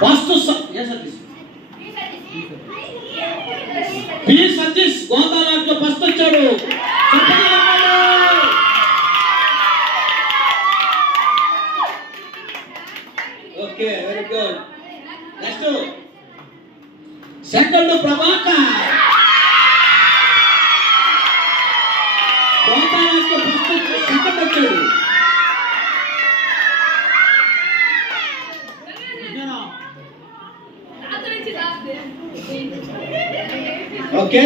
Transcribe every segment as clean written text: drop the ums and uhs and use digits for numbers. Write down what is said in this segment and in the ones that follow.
First P Satish గోదావరిలో first వచ్చాడు. Okay, very good. Next second Prabhakar గోదావరిలో ఫస్ట్ సెకండ్ వచ్చాడు. ఓకే,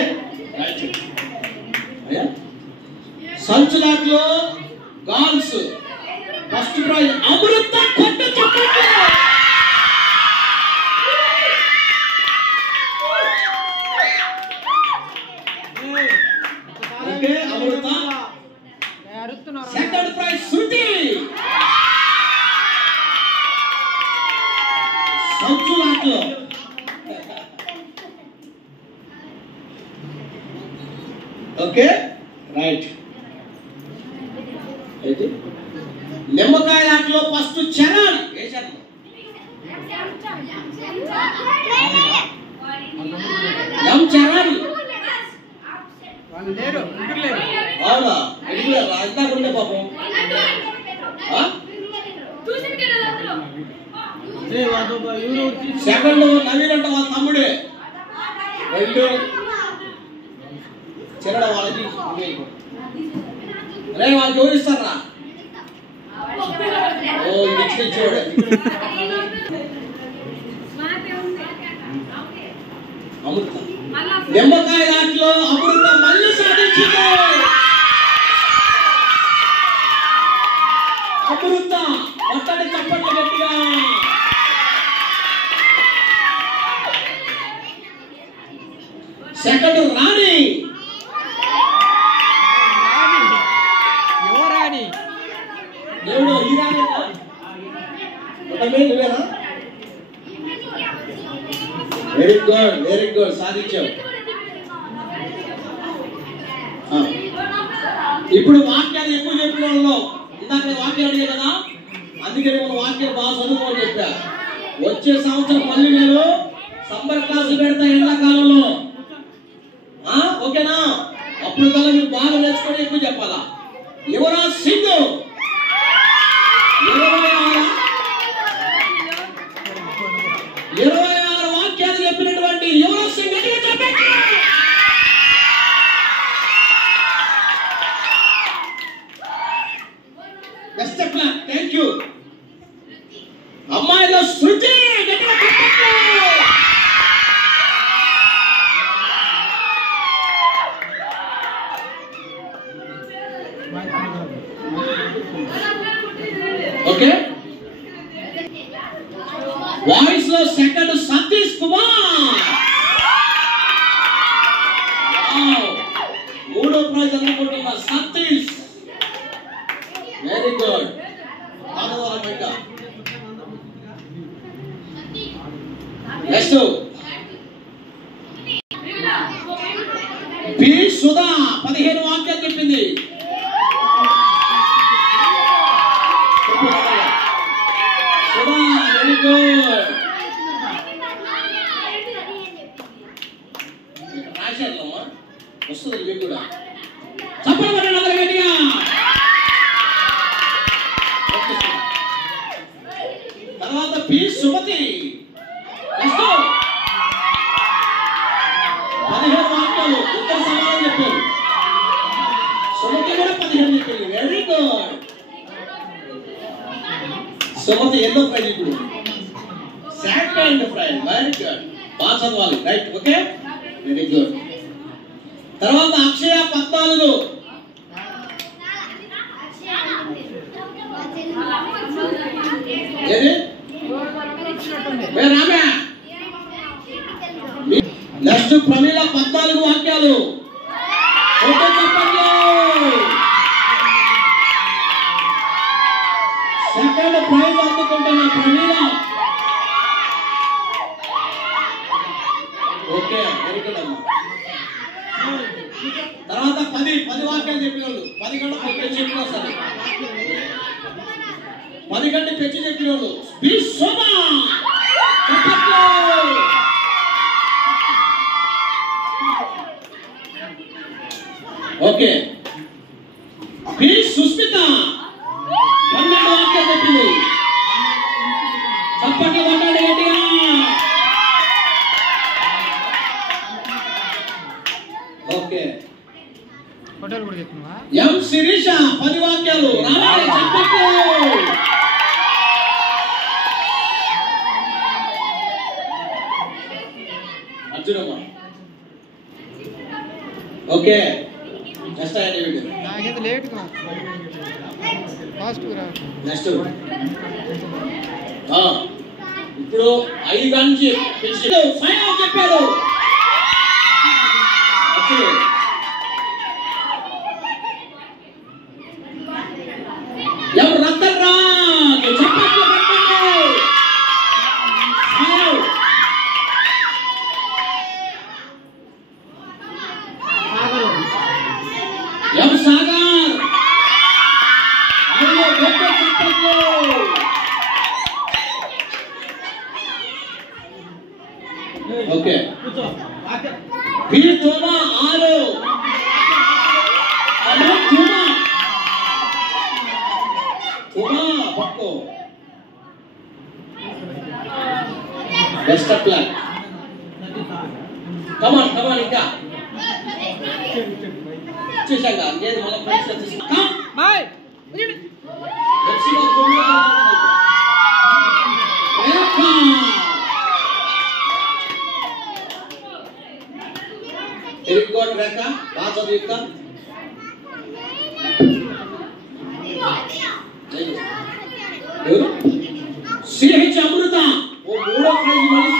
సంచులాట్లో గర్ల్స్ ఫస్ట్ ప్రైజ్ అమృత కొట్టు చెప్పండి. Okay, Amrita. Second prize Shruti సంచులాట్లో. Okay, right. నిమ్మకాయ ఆటలో ఫస్ట్ చరణ్. ఎం చరణ్ అవునా? రాజధాని పాపం. సెకండ్ నవీన్ అంట వాళ్ళ తమ్ముడే. రెండు చిరడ వాళ్ళకి రే వాళ్ళకి ఊరిస్తారా? ఓ ఇచ్చేవాడు. అమృత నిమ్మకాయ దాంట్లో అమృత మళ్ళీ సాధించింది. అమృత ఒక్కటి చప్పట్లు గట్టిగా. సెకండ్ రాణి. దేవుడు ఈ రాణేనా? నువ్వేనా? వెరీ గుడ్, వెరీ గుడ్, సాధించావు. ఇప్పుడు వాక్యాలు ఎక్కువ చెప్పిన వాళ్ళు ఇందాక వాక్యాలు అడిగా కదా, అందుకని మనం వాక్యాలు బాగా చదువుకోని చెప్పా. వచ్చే సంవత్సరం మళ్ళీ నేను సమ్మర్ క్లాసులు పెడతా ఎండాకాలంలో. ఓకేనా? అప్పుడు కల్లా మీరు బాగా నేర్చుకొని ఎక్కువ చెప్పాలా. యువరాజ్ సింగ్ 26 వాక్యాలు చెప్పినటువంటి యువరాజ్ సింగ్ చెప్పండి. Best of luck. Thank you. అమ్మాయిలో శృతి. ఓకే, వాయిస్ లో సెకండ్ సతీష్ కుమార్. మూడో ప్రైజ్ అందుకుంటున్న Satish. Very good. Next P Sudha 15 వాక్యాలు చెప్పింది. Sudha very good. రాశారమ్మా, వస్తుంది మీకు కూడా. చప్పట్లు కొట్టండి అందరూ గట్టిగా. తర్వాత పి సుమతి. 15 వాక్యాలు ఇద్దరు సమాధానం చెప్పారు. సుమతి కూడా 15 చెప్పింది. Very good. సుమతి ఎన్నో ప్రైజ్? ఇప్పుడు సెకండ్ ప్రైజ్. వెరీ గుడ్, బాగా చదవాలి. Right, okay, very good. తర్వాత అక్షయ 14. ఏది రామే. నెక్స్ట్ ప్రమీల 14 వాక్యాలు. చెప్పండి. సెకండ్ ప్రైజ్ అందుకుంటున్న ప్రమీల. ఓకే, వెరీ గుడ్ అమ్మా. తర్వాత 10 వాక్యాలు చెప్పిన వాళ్ళు 10 గంటలు పెంచి చెప్పిన సరే 10 గంటలు పెంచి చెప్పిన వాళ్ళు బి శోభా. ఓకే. బి సుస్మిత 12 వాక్యాలు చెప్పింది. చప్పట్లు కొట్టాడు గట్టిగా. ఓకే. ఎం శిరీష 10 వాక్యాలు. రావాలి చప్పట్లు. అర్జునమ్మ. ఓకే. నెక్స్ట్ ఇప్పుడు 5 నుంచి చెప్పాడు. ఎవరు రత్తర్రా చెప్పట్లు ఎం సాగర్. ఓకే. బి తోమా 6. పక్కు best of luck. Come on come on. ఇంకా చూసాక నేను మన ఫ్రెండ్స్ రేఖ బాగా చదువుతా. సిహెచ్ అమృత ఓ 3వ ప్రైజ్ మళ్ళీ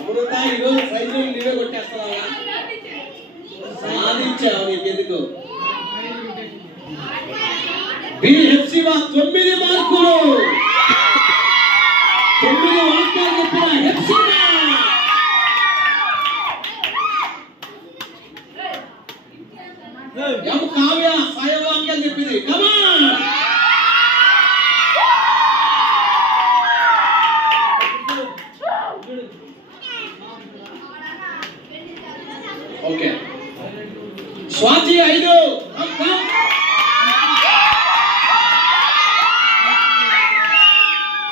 అమృత ఈరోజు ప్రైజ్ నీవే కొట్టేస్తావా? సాధించావు నీకెందుకు. బి హెప్సిబా 9 మార్కులు. 9 వాక్యాలు చెప్పిన హెప్సిబా. ఎం కావ్య 5 వాక్యాలు చెప్పింది. కమాన్. ఓకే. స్వాతి 5.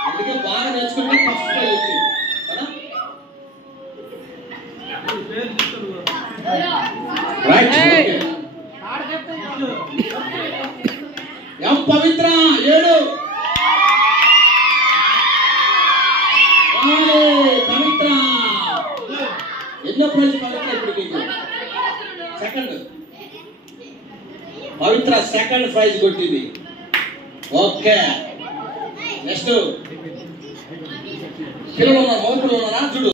అందుకే బాగా నేర్చుకుంటే ఫస్ట్ ప్రైజ్ వచ్చింది కదా. రైట్. ఎం పవిత్ర 7. పవిత్ర ఎన్నో ప్రైజ్ పవిత్ర ఇప్పుడు సెకండ్. పవిత్ర సెకండ్ ప్రైజ్ కొట్టింది. ఓకే. నెక్స్ట్ పిల్లలు ఉన్నారు, మౌకులు ఉన్నారా చూడు.